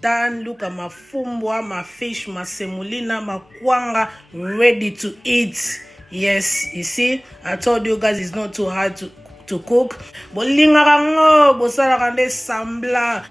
done. Look at my fumbwa, my fish, my semolina, my kwanga, ready to eat. Yes, you see, I told you guys it's not too hard to cook. Bolinga rango, bosara kande sambla.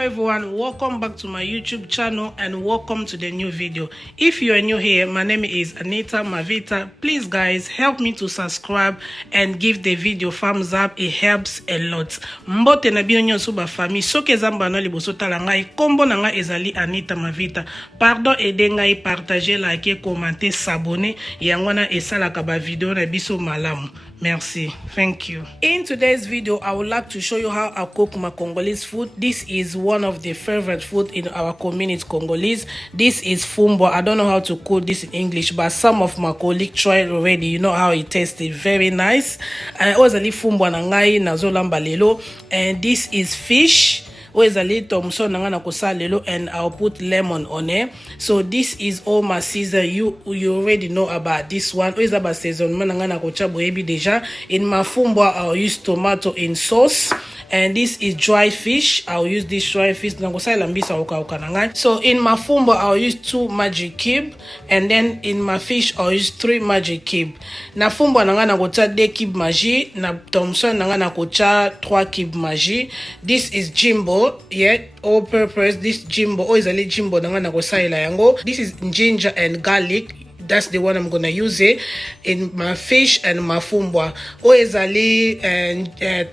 Everyone, welcome back to my YouTube channel and welcome to the new video. If you are new here, my name is Anita Mavita. Please guys, help me to subscribe and give the video thumbs up. It helps a lot. Mbote na biyo nyo suba fami soke zamba no liboso tala ngai kombo na ngai ezali Anita Mavita. Pardon ede ngai partager, liker, commenter, s'abonner yangwana esalaka ba video na biso malamu. Merci. Thank you. In today's video, I would like to show you how I cook my Congolese food. This is one of the favorite food in our community, Congolese. This is Fumbwa. I don't know how to cook this in English, but some of my colleagues tried already. You know how it tasted. Very nice. I always leave Fumbwa na ngai na zolamba lelo. And this is fish. And I'll put lemon on it. So this is all my season. You already know about this one. In my fumbwa, I'll use tomato in sauce. And this is dry fish. I'll use this dry fish. So in my fumbwa, I'll use 2 magic cube. And then in my fish, I'll use 3 magic cube. Na fumbwa nanga gocha 2 cube magie. Na Thompson nanga gocha 3 cube magie. This is Jimbo. Yeah, all purpose. This Jimbo. Oh, is a little Jimbo nanga gocha ila yango. This is ginger and garlic. That's the one I'm gonna use it in my fish and my fumbwa. O ezali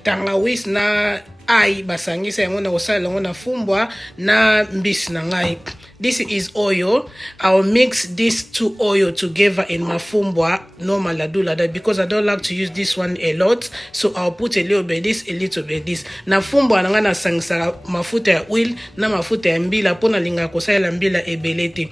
tangawis na ai basangisa yango na osala yango na fumbwa na mbisi na ngai. This is oil. I'll mix these 2 oil together in my fumbwa normal ladula because I don't like to use this one a lot. So I'll put a little bit this, a little bit this. Na fumbwa nanga na sangisa mafuta ya oil na mafuta ya mbila pona linga kosala mbila ebelete.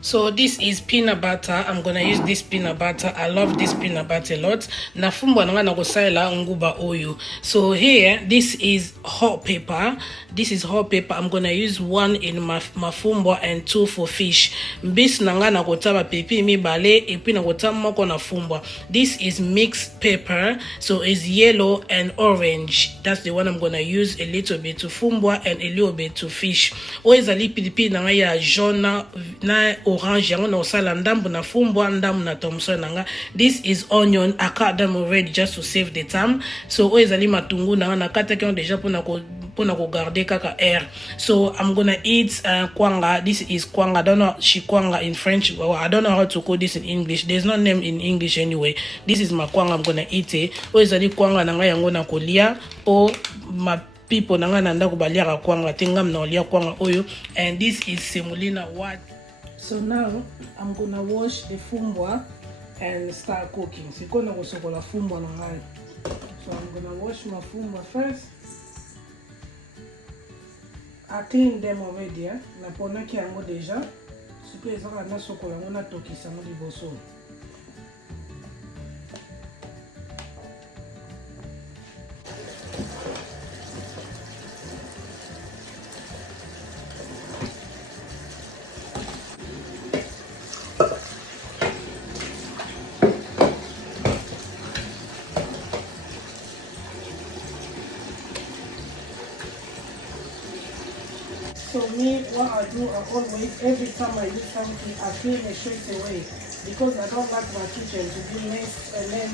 So this is peanut butter. I'm gonna use this peanut butter. I love this peanut butter a lot. Na fumbwa nanga na gosaila nguba oil. So here, this is hot pepper. This is hot pepper. I'm gonna use 1 in my fumbwa and 2 for fish. Mbisi nanga na gotaba pepi mi bale epi na gotama moko na fumbwa. This is mixed pepper. So it's yellow and orange. That's the one I'm gonna use a little bit to fumbwa and a little bit to fish. Oezali pilipili nanga ya jaune na orange yango na osala ndambu na fumbwa ndambu na Thompson nanga. This is onion. I cut them already just to save the time. So oezali matungu nanga na kata kyo deja pona ko garder kaka air. So I'm gonna eat kwanga. This is kwanga. I don't know shikwanga in French. Well, I don't know how to call this in English. There's no name in English anyway. This is my kwanga. I'm gonna eat it. Oezali kwanga nanga yango na kolia o ma people nanga nanda kubalia kwanga tingam na olia kwanga oyo. And this is semolina what. So now I'm gonna wash the fumbwa and start cooking. So I'm gonna wash my fumbwa first. I cleaned them already. Na pona ki yango deja. Suko ezaka na sokola ngona tokisa mo liboso. So me, what I do, I always, every time I use something, I clean it straight away. Because I don't like my kitchen to be messed and then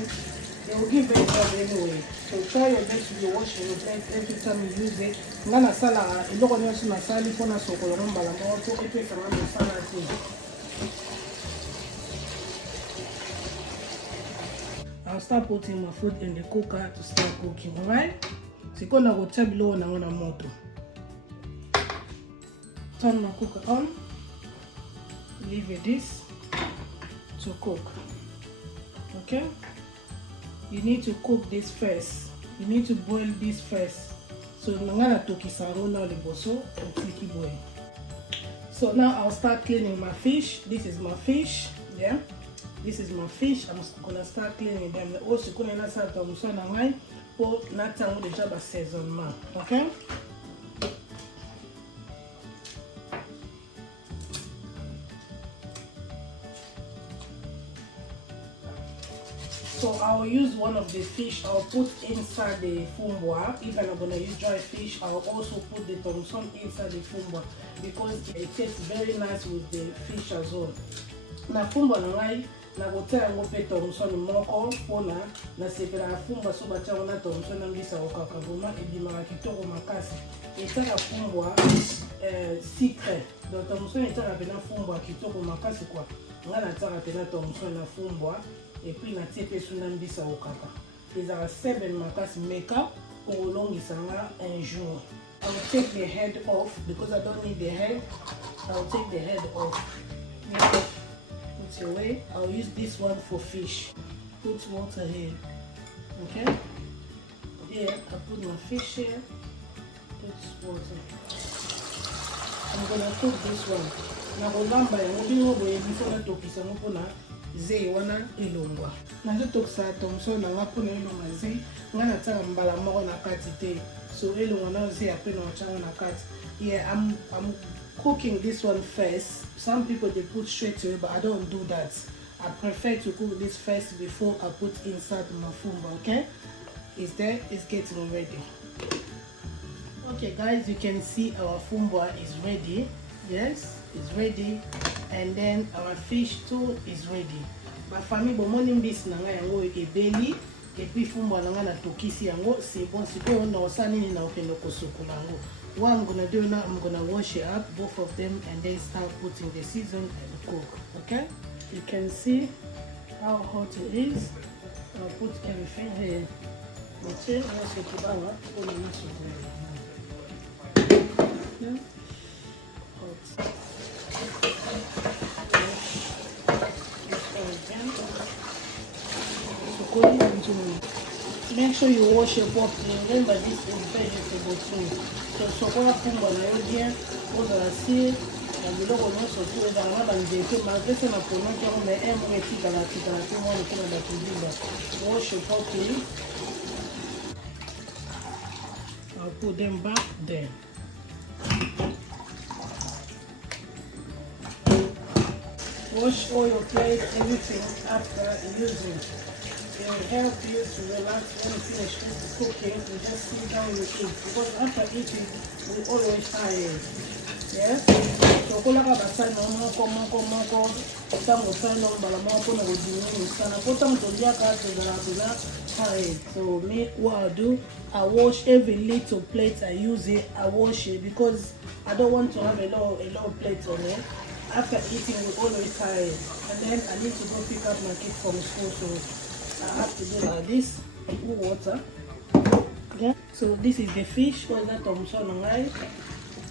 they will give bad job anyway. So try your best to be washing your plate every time you use it. Ngana sala, iloko nyosu na sali kona sokolo mbala moto, epe kama sala si. I'll start putting my food in the cooker to start cooking, alright? Siko na go tab low na ngona moto. Turn my cooker on, leave it this to cook. Okay, you need to cook this first. You need to boil this first So nangana tokisango na liboso okliki boy. So now I'll start cleaning my fish. This is my fish, yeah. This is my fish. I'm gonna start cleaning them. Also, gonna start to musa na ngai po na tango deja ba saisonnement, okay? So I'll use one of the fish. I'll put inside the fumbwa. If I'm not gonna use dry fish, I'll also put the thomson inside the fumbwa because it tastes very nice with the fish as well. Na fumbwa na ngai na gotea ngo pe thomson moko pona na sepela fumbwa so bacha na thomson na mbisa okaka goma ebima kitoko makasi. Etaka fumbwa secret. Donc thomson etaka pena fumbwa kitoko makasi kwa. Ngana taka pena thomson na fumbwa. Et puis na tipe suna mbisa okaka. Ezara seben makasi meka olongisa nga un jour. I'll take the head off because I don't need the head. I'll take the head off. Yeah. Put it away. I'll use this one for fish. Put water here. Okay? Here, I put my fish here. Put water. I'm gonna cook this one. Na golamba ya ngobingo boye before na tokisa ngopona ze wana elongwa. Na zo tokisa thomson na ngapona elongwa ze ngana tsanga mbala moko na kati te. So elongwa na ze apena ochanga na kati. Yeah, I'm cooking this one first. Some people they put straight away, but I don't do that. I prefer to cook this first before I put inside my fumbwa, okay? It's there, it's getting ready. Okay guys, you can see our fumbwa is ready. Yes, it's ready. And then our fish too is ready. Ma famille bomoni mbisi nanga yango ebeli et puis fumbwa nanga na tokisi yango c'est bon. Siko na osani ni na okendo kosukola yango. What I'm gonna do now, I'm gonna wash it up, both of them, and then start putting the season and cook. Okay? You can see how hot it is. I'll put everything here. Okay, let's get it out. Yeah. Hot. Make sure you wash your pot. Remember, this is vegetable too. So kwa fumbwa na yo bien, oza la si, na biloko nyonso tu ezala na banzete, malgré ça na pona ki yango mais un etikala te mwana mpona bakiliba. Wash your pot properly. I'll put them back there. Wash all your plate, everything after using. It will help you to relax when you finish cooking. You just sit down and eat. Because after eating, we always tired. Yes? So, kola ka basana moko tango sana mbala moko na kudini sana. Pota mtolia ka tezala tired. So me what I do, I wash every little plate I use it. I wash it because I don't want to have a lot of plates on it. After eating, we always tired. And then I need to go pick up my kid from school. So I have to do like this, put water. Okay. So this is the fish, all that thomson and I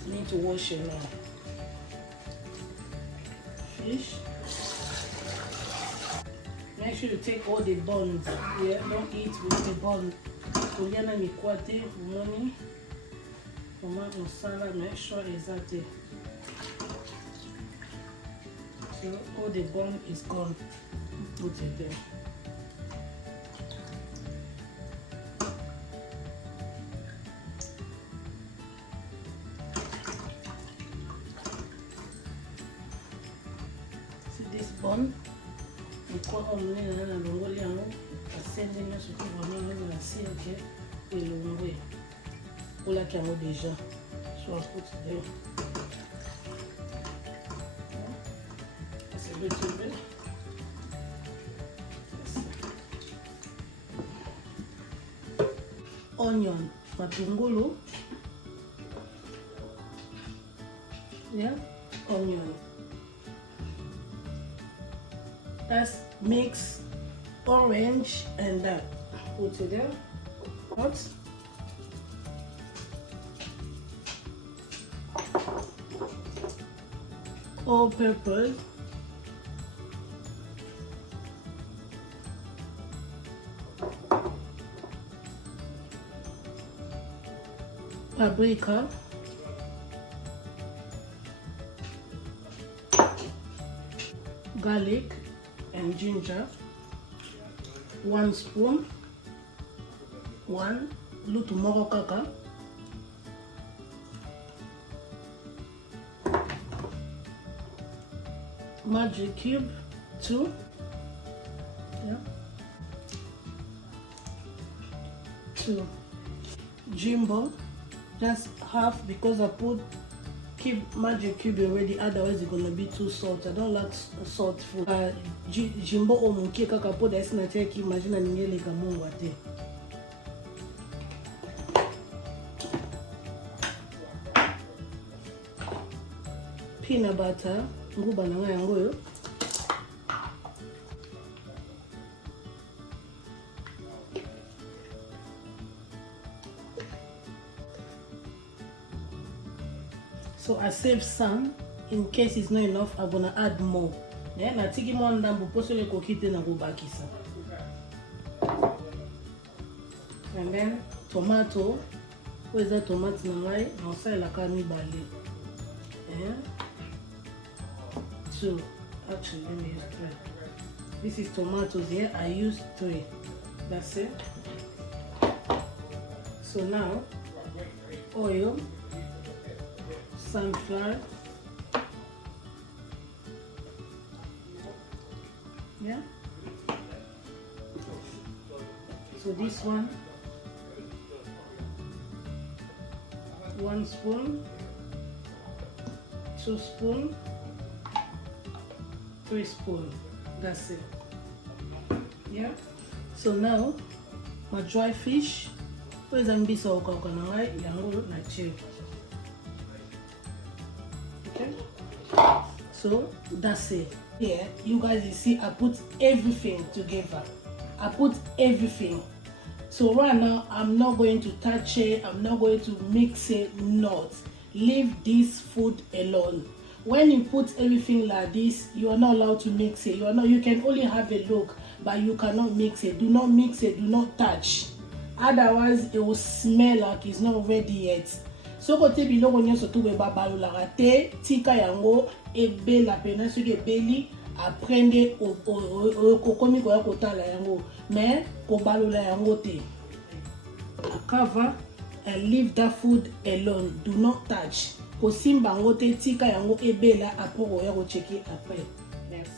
need to wash it now. Fish. Make sure you take all the bones. Yeah, don't eat with the bone. Kuliana ni kwate, umoni. Mama musala, make sure it's at it. So all the bone is gone. Put it there. This bone, we call on the Mongolian, sending us to one and see okay, a long way. All I can deja. So I'll put it there. That's a little bit. Onion, matungulu. Yeah, onion. That's mix orange and that. Put it there. Hot. All peppers. paprika, garlic and ginger, 1 spoon, 1 lutu moko kaka, magic cube 2, yeah, 2 jimbo, just half because I put magic cube already, otherwise it's gonna be too salt. I don't like salt food. Jimbo omukie kaka po da esi na teki imagine ningele kamungu ate. Peanut butter, nguba na nga yango yo. So I save some in case it's not enough. I'm gonna add more. Then I take more ndambo poso le kokite na go bakisa. And then tomato. Where's that tomato na ngai? Na sa la ka mibale. Yeah. 2. Actually, let me use 3. This is tomatoes here. I used 3. That's it. So now, oil, sunflower, yeah. So this one, 1 spoon, 2 spoon, 3 spoon. That's it. Yeah. So now my dry fish. Where's Mbisi okakananga yango na chill. Okay. So that's it. Here you guys, you see I put everything together. I put everything. So right now I'm not going to touch it. I'm not going to mix it. Not. Leave this food alone. When you put everything like this, you are not allowed to mix it. You can only have a look, but you cannot mix it. Do not mix it. Do not touch. Otherwise it will smell like it's not ready yet. So kote biloko nyonso to be babalolaka te, tika yango ebela pena soki ebeli aprende okomi koya kotala yango, mais kobalola yango te. Cover and leave that food alone. Do not touch. Kosimba yango te, tika yango ebela après oya ko checker après. Merci.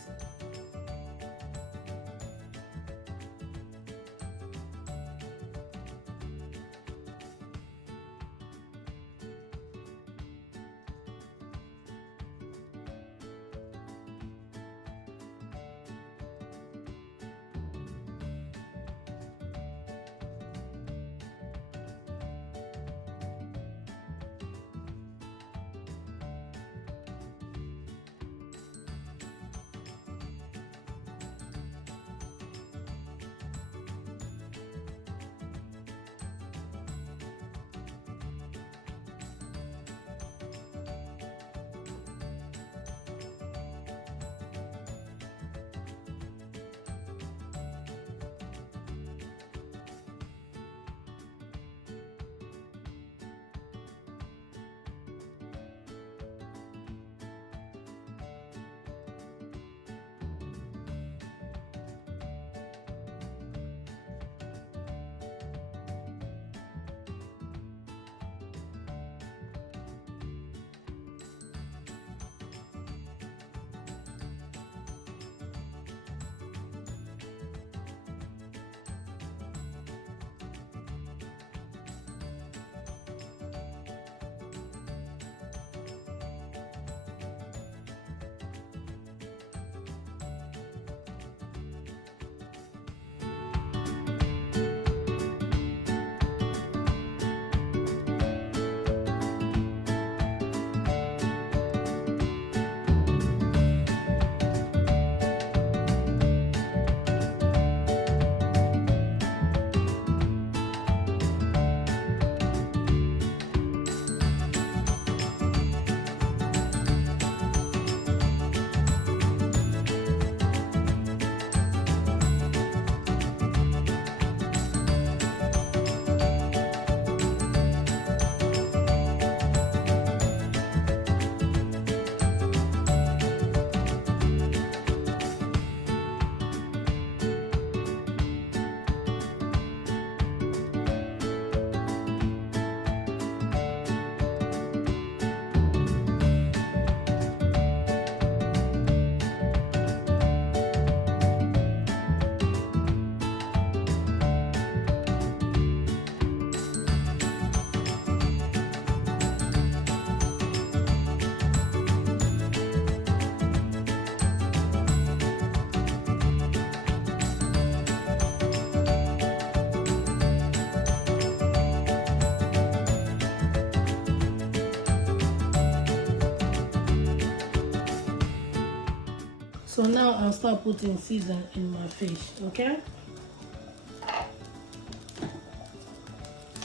So now I'll start putting season in my fish, okay?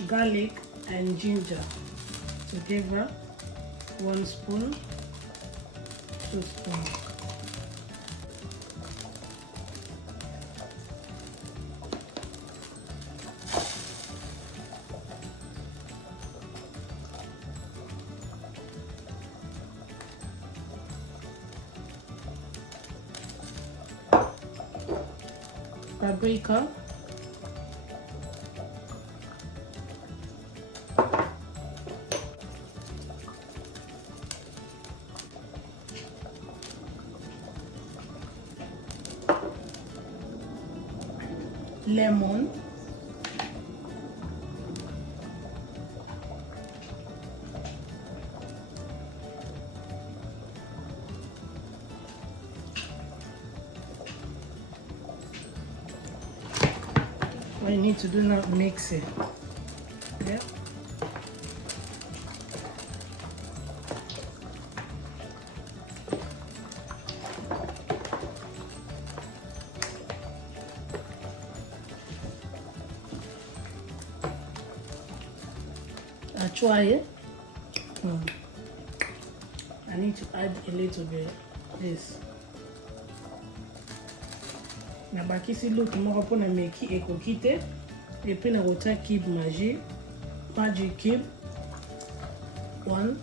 Garlic and ginger together, 1 spoon, 2 spoons. Paprika, lemon, what you need to do now, mix it. Yeah. I try it. I need to add a little bit this. Na bakisi l'autre moko pona meki ekokite et puis na rota cube magic cube 1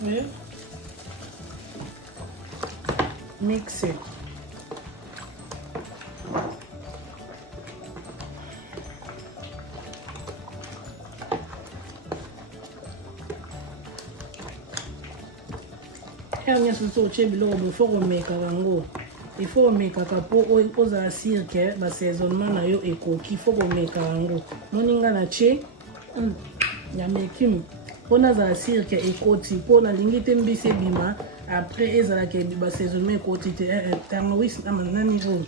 2 mix it. Il faut make a pour aux assir que ba saisonnement na yo ekoki faut ko make rango moninga na che ya mekim pona za assir que ekoti pona lingite mbisi bima après ezala ke ba saisonnement ekoti te tangawis na manani ro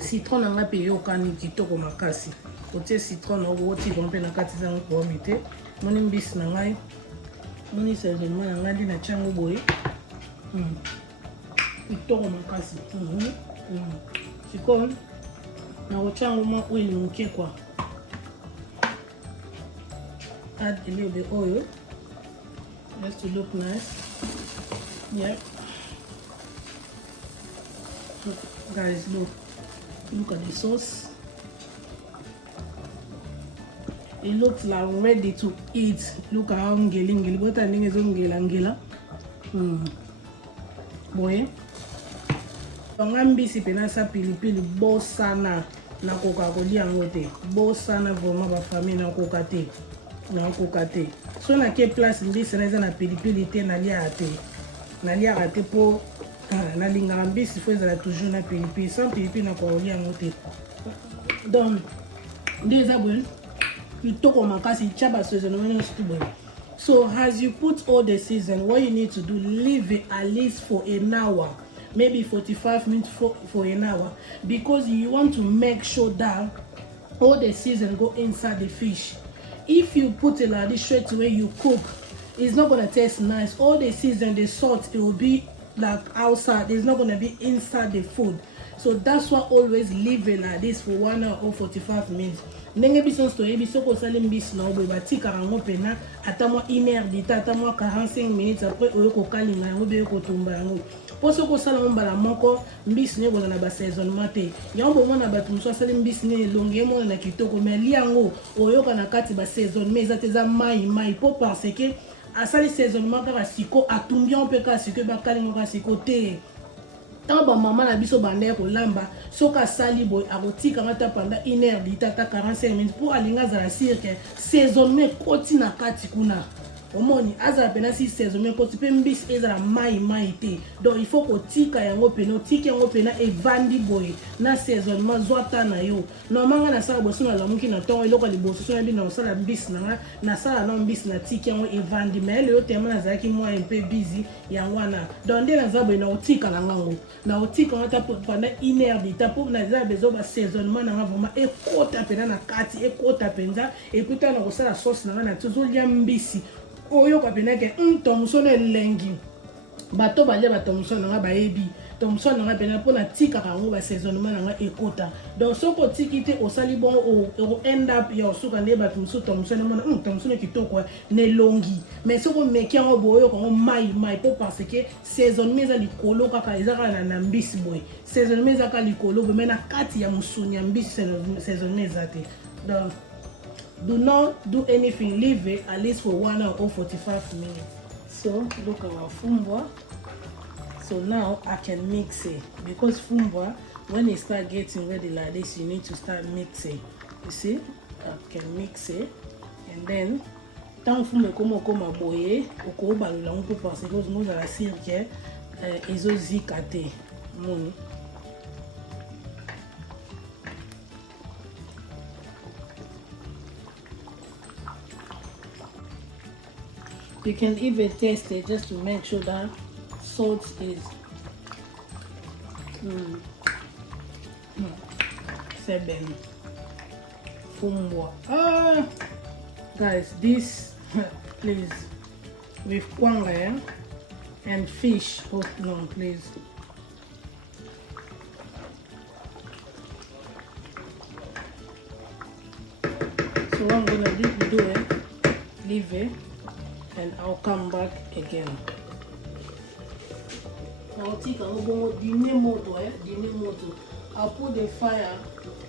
citron na ngape yo kani kitoko makasi otie citron na oti bompe na kati za ngomite moni mbisi na ngai moni saisonnement na ngadi na chango boy kitoko makasi siko na ochango ma oil muke kwa add a little bit oil just to look nice. Yeah, guys, look at the sauce. It looks like ready to eat. Look at how ngeli but I think it's ngela boy Mbisi penasa pilipili bo sana na koka kolia ngote bo sana vraiment ba famille na koka te so na ke place mbisi na pilipili te na lia ate po na linga mbisi faut ezala toujours na pilipili sans pilipili na kolia ngote donc déjà bon kitoko makasi chaba saisonnement stubble. So as you put all the season, what you need to do, leave it at least for an hour, maybe 45 minutes for an hour, because you want to make sure that all the season go inside the fish. If you put it like this straight away, you cook, it's not gonna taste nice. All the season, the salt, it will be like outside. It's not gonna be inside the food. So that's why always leave it like this for 1 hour or 45 minutes. Ndenge biso sto yebi soko sali mbisi na obo batika rango pena atamo 1 heure d'ita atamo 45 minutes après oyoko kalinga yango be ko tumba yango po soko sala mbala moko mbisi ne boza na ba saisonnement te yambo mona batu mso sali mbisi ne longue mo na kitoko mais liango oyoka na kati ba saisonnement ezateza mai po parce que asali saisonnement ka siko atumbion pe ka siko ba kalinga ka siko te. Tant ba maman na biso bande ko lamba soka sali boy akotika ngata pendant 1 heure d'ita 45 minutes pour alinga za la cirque saisonnement koti na kati kuna omoni azala pena si saison mais ko tipe mbisi ezala mai te donc il faut ko tika yango pena tika yango pena evandi boye na saison ma zwata na yo normalement na sala boso na lamuki na tongo eloko liboso so yabi na sala mbisi na sala na mbisi na tika yango evandi mais le tema na zaki moi un peu busy yango na donc nde na zabo na otika na ngango na otika ngata pendant 1 heure de temps pour na za bezo ba saisonnement na vraiment ekota pena na kati ekota penza ekuta na kosala sauce na toujours lia mbisi oyo kwa pena ke tomsono elengi bato balia batomsono nga baebi tomsono nga pena pona tika kango ba saisonnement nga ekota donc soko tiki te osali bon o end up ya osuka ne ba tomsono mona tomsono kitoko ne longi mais soko meki ngo boyo kango mai po parce que saisonnement eza likolo kaka ezaka na mbisi boy saisonnement ezaka likolo mais na kati ya musuni ya mbisi saisonnement ezate donc do not do anything, leave it at least for 1 hour or 45 minutes. So look at our fumbwa. So now I can mix it because fumbwa, when it start getting ready like this, you need to start mixing. You see, I can mix it and then tant fumbwa comme boye, oko balula un peu parce que nous à la cirque ezozikate moni. You can even taste it just to make sure that salt is seven. Fumbwa. Guys, this please with kwanga and fish. Oh no, please. So what I'm gonna do it, leave it. And I'll come back again. I'll take a little moto. I'll put the fire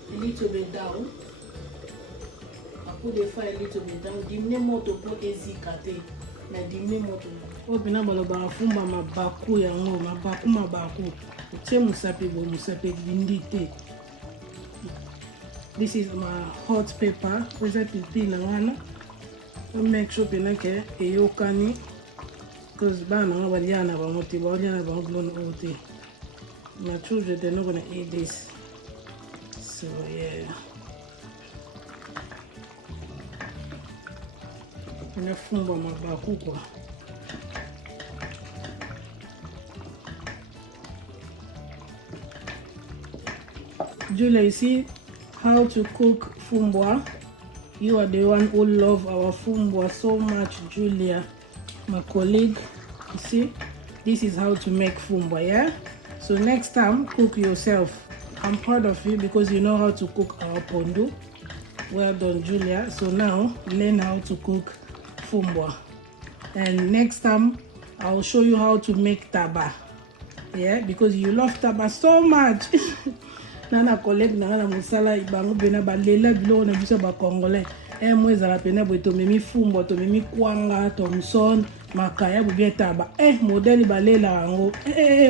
a little bit down. Dimne moto po ezikate. Na dimne moto. Obina baloba fumba mabaku yango, mabaku. Uche musape vindite. This is my hot pepper. Recipe na wana. Make sure que you can because bana baliana bamote baliana banglon ote. My children they're not gonna eat this. So yeah. Na fumba mabaku kwa. Julia, you see how to cook fumbwa? You are the one who love our fumbwa so much, Julia, my colleague. You see, this is how to make fumbwa, yeah? So next time, cook yourself. I'm proud of you because you know how to cook our pondu. Well done, Julia. So now, learn how to cook fumbwa. And next time, I'll show you how to make taba. Yeah, because you love taba so much. Nana collègue nana musala ibango bena balela bilo na biso ba congolais mweza la pena boto memi fumbo to memi kwanga Thomson makaya bubeta ba modèle balela ngo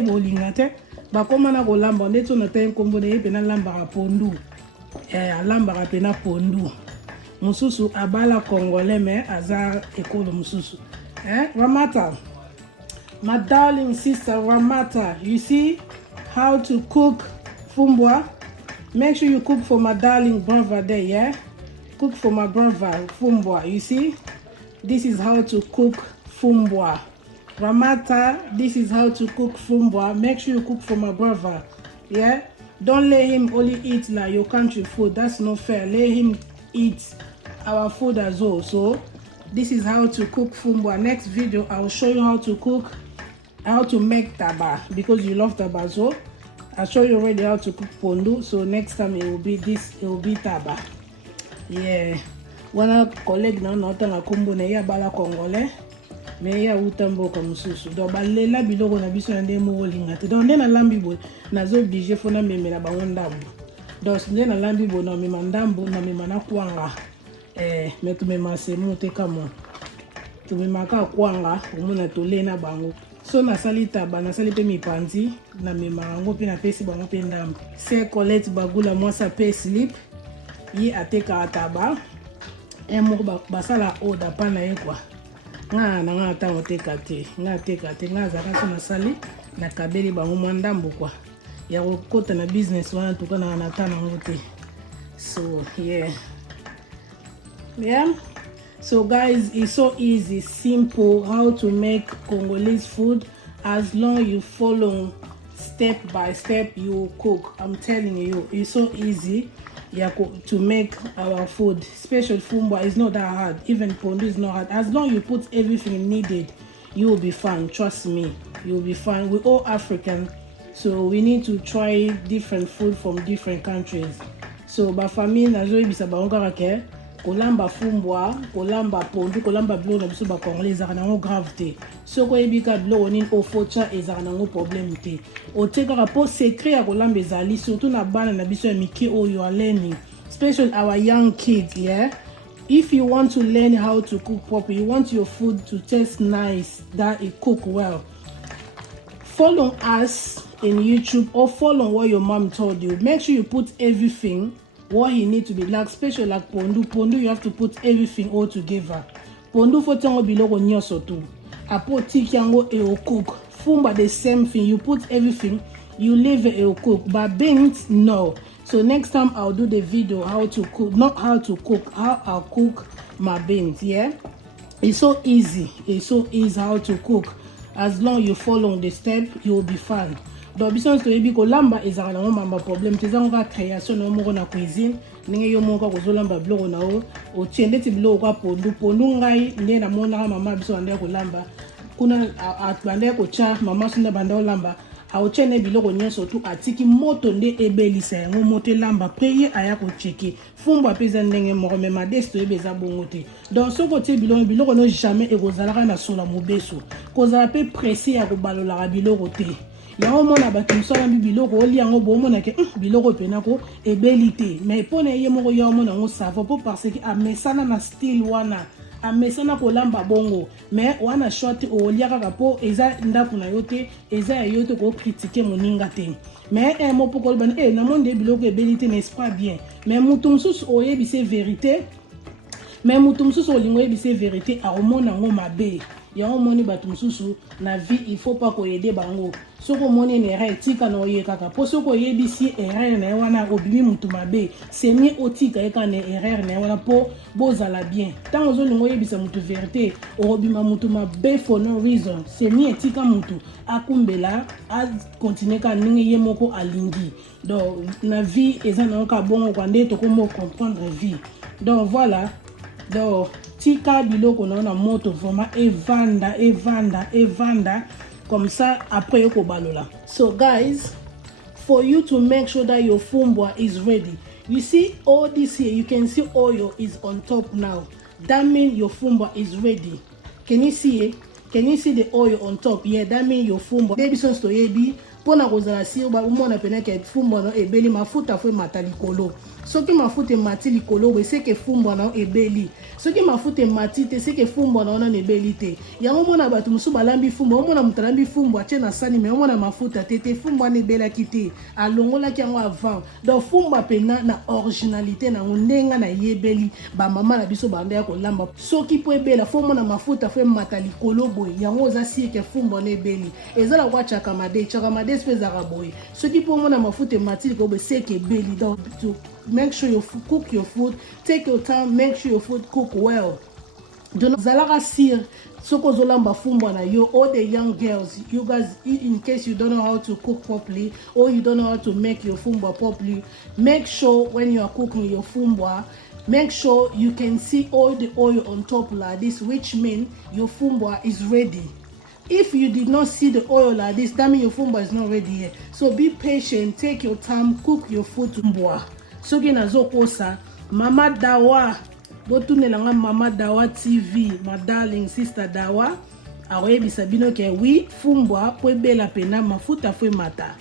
bolinga te ba koma na kolamba ndeto na te nkombo de pena lamba ka pondu alamba ka pena pondu mususu abala congolais mais azar ekolo mususu Ramata, my darling sister Ramata, you see how to cook fumbwa. Make sure you cook for my darling brother there, yeah? Cook for my brother, fumbwa. You see? This is how to cook fumbwa. Ramata, this is how to cook fumbwa. Make sure you cook for my brother, yeah? Don't let him only eat like your country food. That's not fair. Let him eat our food as well. So, this is how to cook fumbwa. Next video, I will show you how to make taba because you love taba, so I'll show you already how to cook pondu. So next time it will be taba. Yeah. Wana collègue na otanga kombo na ya bala congolais. Mais ya utambo ka mususu. Do balela biloko na biso ndé mo linga te. Do ndé na lambi bo na zo obligé fona memela ba ndambo. Do ndé na lambi bo na mema ndambo na mema na kwanga. Mais tu mema semu te kamo. Tu mema ka kwanga omona tolena bango. So nasali taba nasali pe mipanzi na mema ngo pe na pesi bango pe ndambo. Se Colette bagula mwasa pe slip yi ateka taba. Mo basala oda pa na ye kwa. nga tango teka te nga zaka so na sali na kabeli bango mwandambo kwa ya kokota na business wana tuka na nata nango te. So yeah, so guys, it's so easy, simple how to make Congolese food. As long you follow step by step, you will cook. I'm telling you, it's so easy to make our food. Special Fumbwa is not that hard. Even pondu is not hard. As long you put everything needed, you will be fine. Trust me, you will be fine. We're all African, so we need to try different food from different countries. So ba famille na zo ibisa ba ngara ke kolamba Fumbwa, kolamba pondu, kolamba blo na biso ba Congolese za na grave te. Soko ebika blo onin ofocha ezaka na problème te. O teka rapport secret ya kolamba ezali surtout na bana na biso ya miki o you are learning, especially our young kids, yeah. If you want to learn how to cook properly, you want your food to taste nice, that it cook well, follow us in YouTube or follow what your mom told you. Make sure you put everything what he need to be, like special like pondu you have to put everything all together. Pondu for tango biloko nyoso tu. Apo tikiango e o cook. Fumbwa the same thing, you put everything, you leave it e cook. But beans no. So next time I'll do the video how to cook, not how to cook, how I'll cook my beans. Yeah, it's so easy. It's so easy how to cook. As long you follow the step, you will be fine. Donc bison to ebi ko lamba ezaka na mamba problème te zango ka création no mo na cuisine ninge yo mo ka ko lamba bloko na o tiende ti bloko ka pondu ngai nde na mona mama biso ande ko lamba kuna atbande ko cha mama sunda banda o lamba a o chene biloko nyeso tu atiki moto nde ebelisa yango moto lamba paye aya ko checker Fumbwa peza ndenge mo me madesto ebeza bongo te. Donc soko te biloko no jamais ekozalaka na sola mobeso kozala pe pressé ya ko balola biloko te. Yango mona batu msala biloko oli yango bo mona ke biloko penako ebelite mais pona ye moko yo mona ngo savo po parce que amesana na style wana amesana ko lamba bongo mais wana short oli kaka po eza ndaku na yote eza yote ko critiquer moninga te mais mo poko ban na monde biloko ebelite n'est pas bien mais mutu msusu oyebi c'est vérité mais mutu msusu olingo yebi c'est vérité a omona ngo mabe yango moni batu msusu na vie il faut pas ko aider bango. Soko moni ne ra etika na oye kaka po soko yebisi erreur na wana obimi mutu mabe c'est mieux otika eka ne erreur na wana po bozala bien. Tant ozo lingo yebisa mutu vérité obima mutu mabe for no reason, c'est mieux etika mutu akumbela a continuer ka ninge ye moko alingi. Donc na vie eza na ka bongo kwande to ko mo comprendre vie. Donc voilà. Donc tika biloko na moto vraiment evanda comme ça après yoko balola. So guys, for you to make sure that your Fumbwa is ready, you see all this here, you can see oil is on top now. That means your Fumbwa is ready. Can you see it? Can you see the oil on top? Yeah, that means your Fumbwa baby sons to ebi pona kozala si ba umona peneke Fumbwa no ebeli mafuta fwe matali kolo. Soki mafuta mati likolo we seke Fumbwa na ebeli. Soki mafuta mati te seke Fumbwa na ebeli te. Yango mona batu musu balambi Fumbwa, mona mutalambi Fumbwa che na sani me mona mafuta te Fumbwa ne bela kite. Alongola ki yango avant. Donc Fumbwa pena na originalité na ndenga na yebeli ba mama na biso bande ya kolamba. Soki po ebela fo mona mafuta fo mata likolo boy. Yango za sieke Fumbwa ne ebeli. Ezala kwa chakamade speza raboy. Soki po mona mafuta mati likolo seke ebeli. Donc to make sure you cook your food, take your time, make sure your food cook well. Do not zalaga sir soko zolamba Fumbwa na yo, all the young girls, you guys, in case you don't know how to cook properly or you don't know how to make your Fumbwa properly, make sure when you are cooking your Fumbwa, make sure you can see all the oil on top like this, which means your Fumbwa is ready. If you did not see the oil like this, that means your Fumbwa is not ready yet. So be patient, take your time, cook your food Fumbwa. Soki nazokosa Mama Dawa botunelanga Mama Dawa TV, my darling sister Dawa aoyebisa bino ke oui Fumbwa po bela pena mafuta fwe mata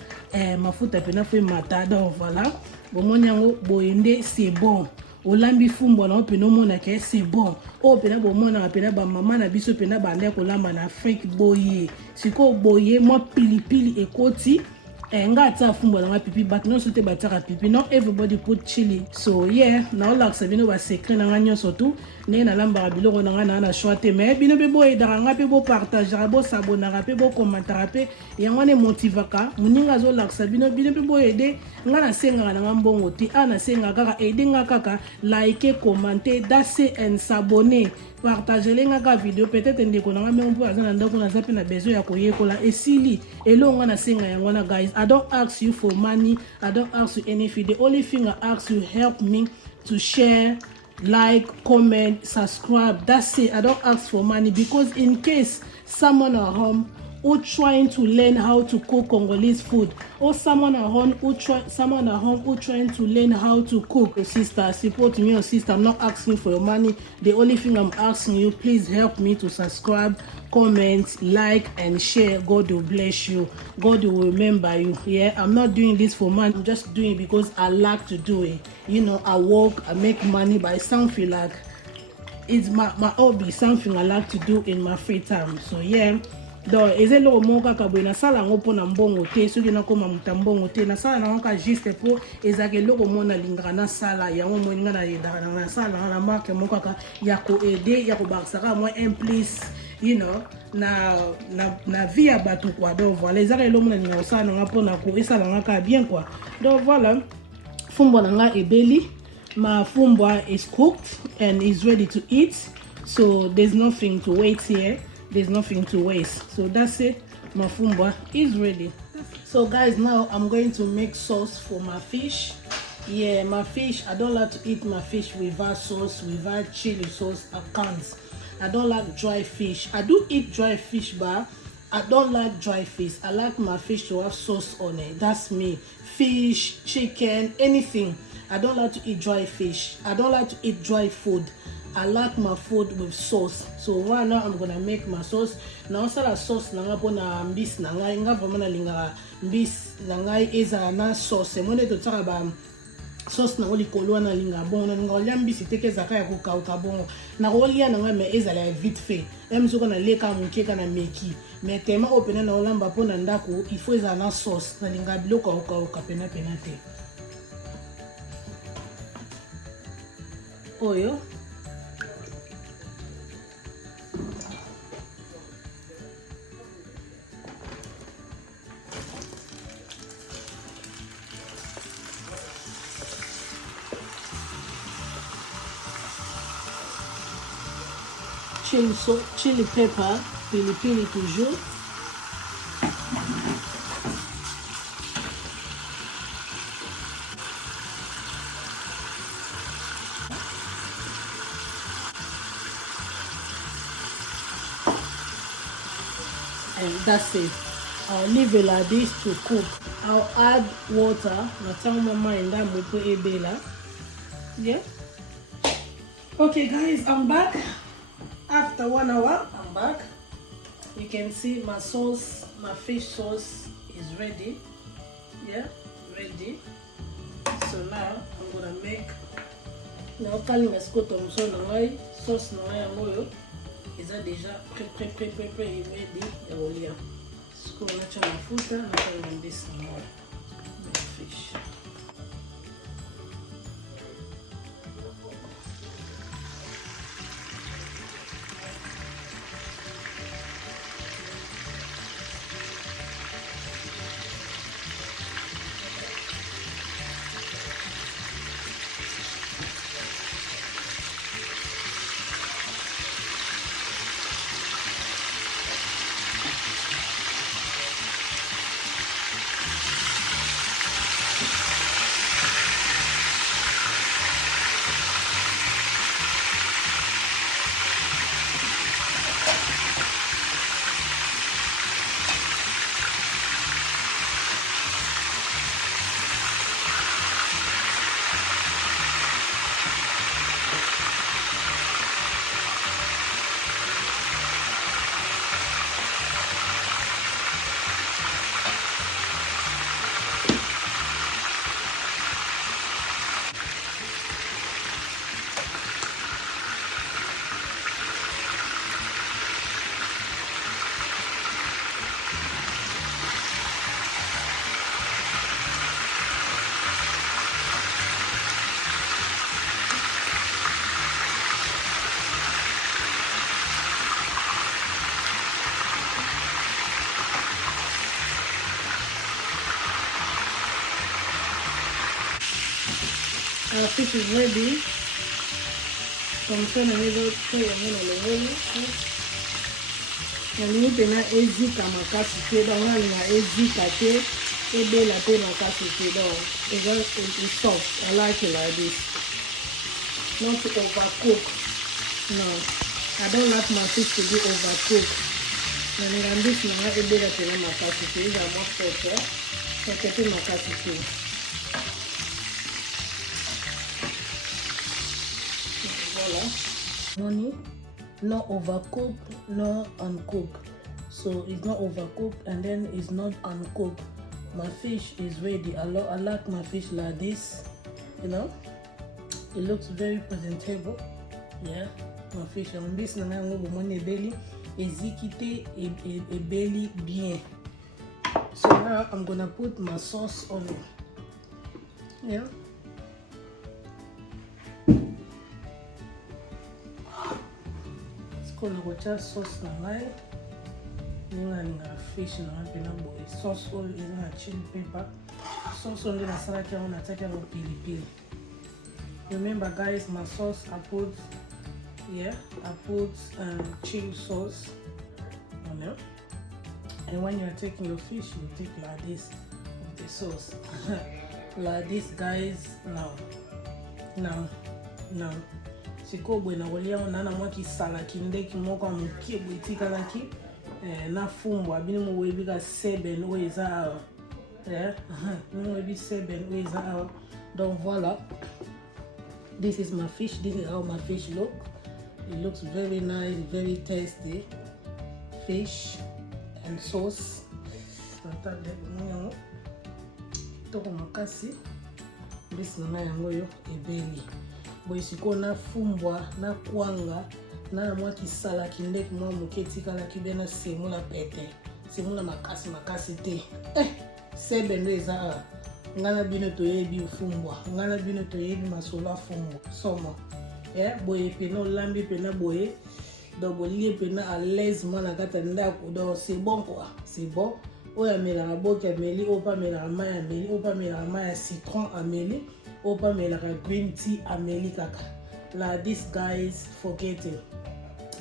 mafuta pena fwe mata. Donc voilà bomonyango boyende c'est bon olambi Fumbwa na pena mona ke c'est bon o pena bomona pena ba mama na biso pena bande ko lamba na Afrique boye siko boye mo pilipili ekoti Ngata fumbwa nga pipi but no sote bataka pipi. Not everybody put chili. So yeah, na ola sabino ba secret na nga nyonso tu. Ne na lamba biloko na nga na choite mais bino be boy da nga pe bo partager bo s'abonner pe bo commenter pe yango ne motivaka muninga zo la sabino bino be boy aider nga na senga na nga mbongo ti ana senga kaka aider nga kaka like commenter dase and s'abonner. Partager les vidéo peut-être ndeko na ngame mpo azana ndako na zape na besoin ya koyekola esili elonga na senga yango na guys. I don't ask you for money, I don't ask you anything. The only thing I ask you, help me to share, like, comment, subscribe. That's it. I don't ask for money because in case someone at home who trying to learn how to cook Congolese food, or someone at home who trying to learn how to cook. Sister, support me, or sister. I'm not asking for your money. The only thing I'm asking you, please help me to subscribe, comment, like, and share. God will bless you. God will remember you. Yeah, I'm not doing this for money. I'm just doing it because I like to do it. You know, I work, I make money, but I sound feel like it's my hobby, something I like to do in my free time. So yeah. Donc eze lo moka kabwe na sala ngopo na mbongo te soki na koma mutambongo te na sala na ngoka juste po ezake loko mona lingaka na sala yango moninga na yedaka na sala na marque moka ka ya ko aider ya ko baksaka moi un plus you know na vie ya batu kwa. Donc voilà ezake lo mona ninga sala na ngapo na ko esala ngaka bien quoi. Donc voilà fumbwa na nga ebeli. My fumbwa is cooked and is ready to eat, so there's nothing to wait here. There's nothing to waste. So that's it. My fumbwa is ready. So guys, now I'm going to make sauce for my fish. Yeah, my fish, I don't like to eat my fish without sauce, without chili sauce. I can't. I don't like dry fish. I do eat dry fish, but I don't like dry fish. I like my fish to have sauce on it. That's me. Fish, chicken, anything. I don't like to eat dry fish. I don't like to eat dry food. I like my food with sauce. So right now I'm gonna make my sauce. Now also la sauce na ngapo na mbisi na ngai nga vraiment na linga mbisi na ngai eza na sauce. Mone to tsaka ba sauce na oli kolwa na linga bon na ngolia mbisi teke zaka ya kokauka bon. Na rolia na ngai me eza la vite fait. Emzuka na leka mukeka na meki. Mais tema opena na olamba po na ndako il faut eza na sauce na linga biloko kokauka pena te. Oyo chili pepper, pilipili toujours. And that's it. I'll leave it like this to cook. I'll add water. Yeah. Okay guys, I'm back. After 1 hour, I'm back. You can see my sauce, my fish sauce is ready. Yeah, ready. So now I'm gonna make now calling a scot on sauce no is déjà prêt ready. Eolia. So nacha mafuta na calling this more fish. Our fish is ready. Comme ça, on a mis très bien dans le rôle. On a mis pena ezika makasi te donc on a ezika te et belle la pe makasi te donc it's soft. I like it like this. Not to overcook. No, I don't like my fish to be overcooked. And then this na e belle la pe makasi te. Is a more soft. So keep makasi te. Voilà. Money. Not overcooked, not uncooked. So it's not overcooked and then it's not uncooked. My fish is ready. I like my fish like this. You know, it looks very presentable. Yeah, my fish. And this na money belly ezikite a belly bien. So now I'm gonna put my sauce on it. Yeah. Kono gocha sauce na ngai ninga fish na pena boy sauce all is na chili pepper sauce only na salad ya na taka no pilipili. Remember guys, my sauce I put chili sauce on it, and when you're taking your fish you take like this with the sauce like this guys. Now sikobo na kolia ona mwa kisala kindeki moko mukie bwitika laki na fumbwa bini mo webi ka 7 weza no webi 7 weza. Donc voilà, this is my fish. This is how my fish look. It looks very nice, very tasty fish and sauce. Toko makasi this na yango yo ebeli. Boisiko na fumbwa na kwanga na mwa kisala kindeki mwa muketi kala kibena semula pete semula makasi te 7 eza ngana bino toyebi fumbwa ngana bino toyebi masola fumbwa somo boye pena lambi pena boye do bolie pena à l'aise mana kata ndako do c'est bon quoi, c'est bon. Oya mela boka meli opa mela maya meli opa mela maya citron ameli opa mela green tea ameli kaka. Like this guys, forget it.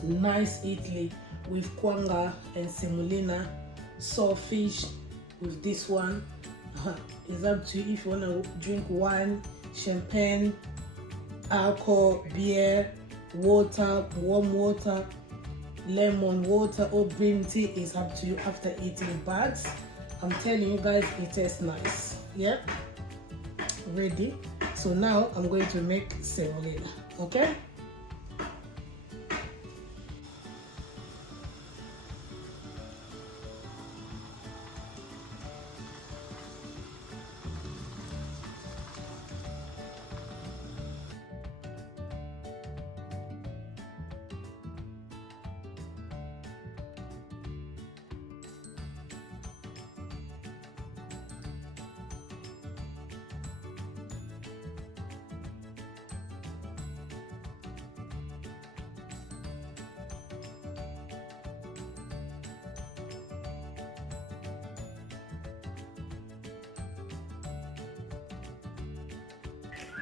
Nice Italy with kwanga and semolina, saltfish with this one. It's up to you if you want to drink wine, champagne, alcohol, beer, water, warm water, lemon water or green tea. Is up to you after eating. But I'm telling you guys, it tastes nice. Yeah, ready. So now I'm going to make semolina. Okay.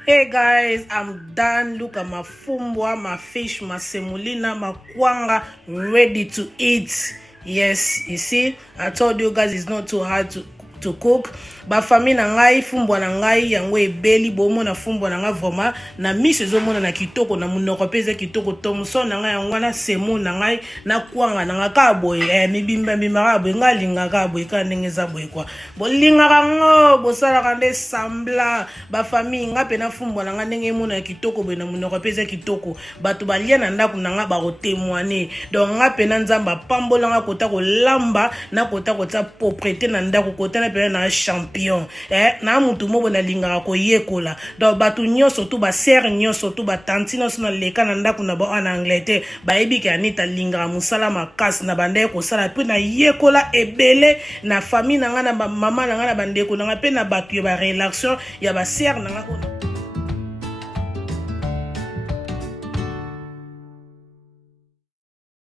Hey guys, I'm done. Look at my fumbwa, my fish, my semolina, my kwanga, ready to eat. Yes, you see, I told you guys it's not too hard to cook. But for me na ngai fumbwa na ngai yango ebeli bomo na fumbwa na nga voma na mise zo mona na kitoko na munoko peze kitoko tomso na ngai yango na semo na ngai na kwanga na nga ka boy mibimba bimara boy ngalinga ka boy ka ndengeza boy kwa bolinga kango bosala kande sambla ba famille ngape na fumbwa na nga ndenge mona kitoko boy na munoko peze kitoko bato balia na ndako na nga ba ko témoigner. Donc ngape na nzamba pambola nga kota ko lamba na kota ko ta propriété na ndako kota na pe na champion na mutu mo bona linga ko yekola. Donc batu nyoso tu ba ser nyoso tu ba tantino sona leka na ndako na ba en Angleterre ba ebi ke anita linga musala makas na bande ko sala pe na yekola ebele na famille na nga na mama na nga na bande ko na nga pe na batu ya ba relation ya ba ser na nga.